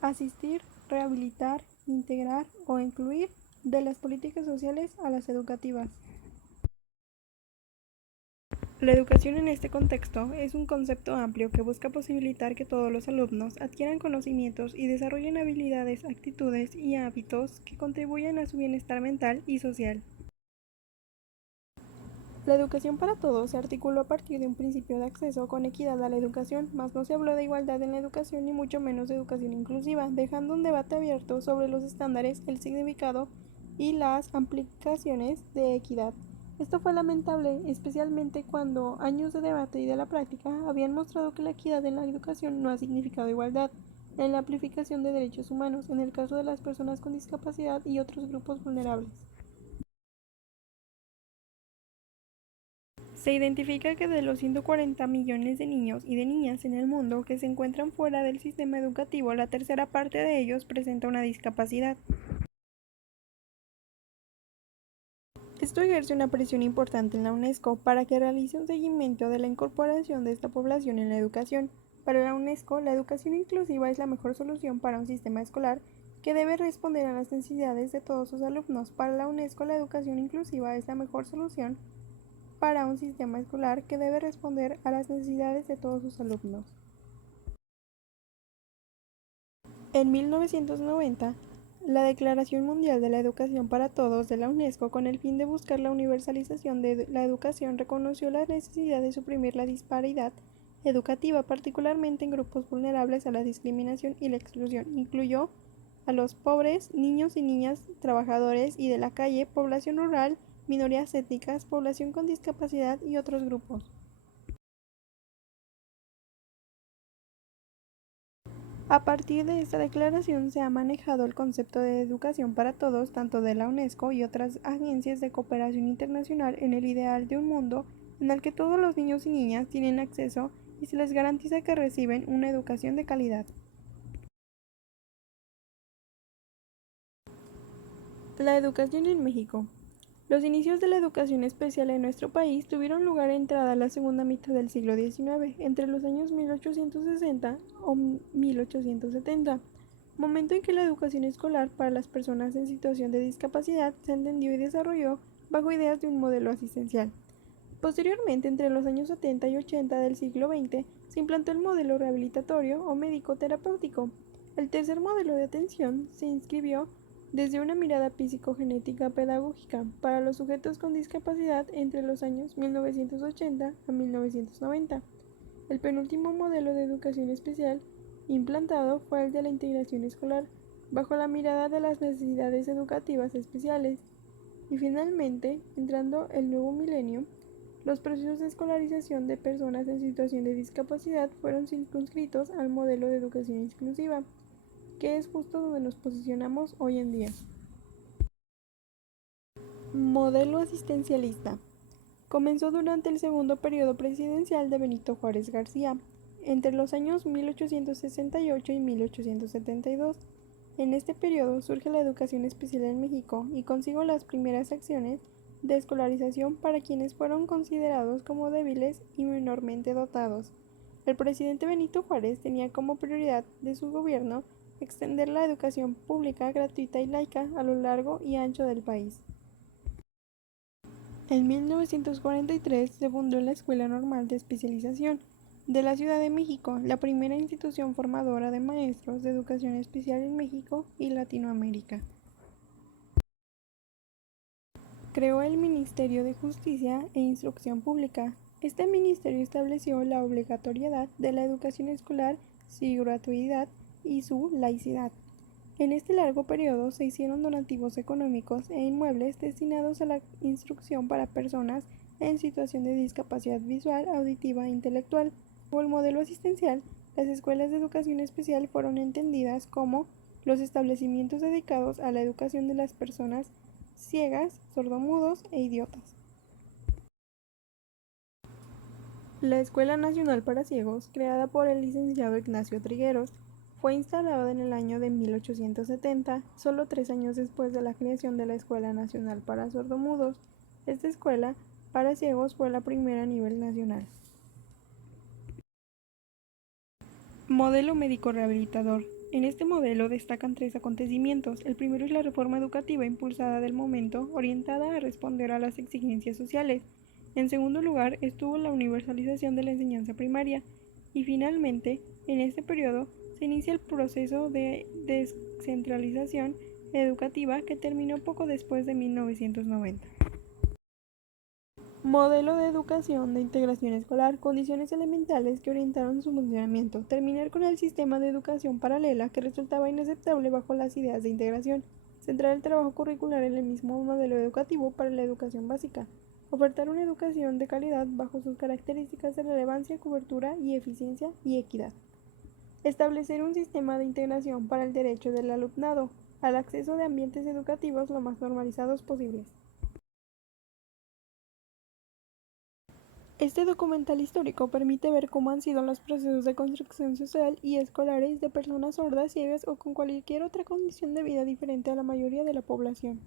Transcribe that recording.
asistir, rehabilitar, integrar o incluir de las políticas sociales a las educativas. La educación en este contexto es un concepto amplio que busca posibilitar que todos los alumnos adquieran conocimientos y desarrollen habilidades, actitudes y hábitos que contribuyan a su bienestar mental y social. La educación para todos se articuló a partir de un principio de acceso con equidad a la educación, mas no se habló de igualdad en la educación ni mucho menos de educación inclusiva, dejando un debate abierto sobre los estándares, el significado y las implicaciones de equidad. Esto fue lamentable, especialmente cuando años de debate y de la práctica habían mostrado que la equidad en la educación no ha significado igualdad en la amplificación de derechos humanos, en el caso de las personas con discapacidad y otros grupos vulnerables. Se identifica que de los 140 millones de niños y de niñas en el mundo que se encuentran fuera del sistema educativo, la tercera parte de ellos presenta una discapacidad. Esto ejerce una presión importante en la UNESCO para que realice un seguimiento de la incorporación de esta población en la educación. Para la UNESCO, la educación inclusiva es la mejor solución para un sistema escolar que debe responder a las necesidades de todos sus alumnos. Para la UNESCO, la educación inclusiva es la mejor solución para un sistema escolar que debe responder a las necesidades de todos sus alumnos. En 1990, la Declaración Mundial de la Educación para Todos de la UNESCO, con el fin de buscar la universalización de la educación, reconoció la necesidad de suprimir la disparidad educativa, particularmente en grupos vulnerables a la discriminación y la exclusión. Incluyó a los pobres, niños y niñas, trabajadores y de la calle, población rural, minorías étnicas, población con discapacidad y otros grupos. A partir de esta declaración se ha manejado el concepto de educación para todos, tanto de la UNESCO y otras agencias de cooperación internacional, en el ideal de un mundo en el que todos los niños y niñas tienen acceso y se les garantiza que reciben una educación de calidad. La educación en México. Los inicios de la educación especial en nuestro país tuvieron lugar entrada la segunda mitad del siglo XIX, entre los años 1860 o 1870, momento en que la educación escolar para las personas en situación de discapacidad se entendió y desarrolló bajo ideas de un modelo asistencial. Posteriormente, entre los años 70 y 80 del siglo XX, se implantó el modelo rehabilitatorio o médico-terapéutico. El tercer modelo de atención se inscribió desde una mirada psicogenética pedagógica para los sujetos con discapacidad entre los años 1980 a 1990. El penúltimo modelo de educación especial implantado fue el de la integración escolar, bajo la mirada de las necesidades educativas especiales. Y finalmente, entrando el nuevo milenio, los procesos de escolarización de personas en situación de discapacidad fueron circunscritos al modelo de educación inclusiva, que es justo donde nos posicionamos hoy en día. Modelo asistencialista. Comenzó durante el segundo periodo presidencial de Benito Juárez García, entre los años 1868 y 1872. En este periodo surge la educación especial en México y consigo las primeras acciones de escolarización para quienes fueron considerados como débiles y menormente dotados. El presidente Benito Juárez tenía como prioridad de su gobierno extender la educación pública gratuita y laica a lo largo y ancho del país. En 1943 se fundó la Escuela Normal de Especialización de la Ciudad de México, la primera institución formadora de maestros de educación especial en México y Latinoamérica. Creó el Ministerio de Justicia e Instrucción Pública. Este ministerio estableció la obligatoriedad de la educación escolar, su gratuidad y su laicidad. En este largo periodo se hicieron donativos económicos e inmuebles destinados a la instrucción para personas en situación de discapacidad visual, auditiva e intelectual. Bajo el modelo asistencial, las escuelas de educación especial fueron entendidas como los establecimientos dedicados a la educación de las personas ciegas, sordomudos e idiotas. La Escuela Nacional para Ciegos, creada por el licenciado Ignacio Trigueros, fue instalada en el año de 1870, solo 3 años después de la creación de la Escuela Nacional para Sordomudos. Esta escuela para ciegos fue la primera a nivel nacional. Modelo médico rehabilitador. En este modelo destacan tres acontecimientos. El primero es la reforma educativa impulsada del momento, orientada a responder a las exigencias sociales. En segundo lugar, estuvo la universalización de la enseñanza primaria. Y finalmente, en este periodo, se inicia el proceso de descentralización educativa que terminó poco después de 1990. Modelo de educación de integración escolar, condiciones elementales que orientaron su funcionamiento, terminar con el sistema de educación paralela que resultaba inaceptable bajo las ideas de integración, centrar el trabajo curricular en el mismo modelo educativo para la educación básica, ofertar una educación de calidad bajo sus características de relevancia, cobertura y eficiencia y equidad, establecer un sistema de integración para el derecho del alumnado al acceso de ambientes educativos lo más normalizados posibles. Este documental histórico permite ver cómo han sido los procesos de construcción social y escolares de personas sordas, ciegas o con cualquier otra condición de vida diferente a la mayoría de la población.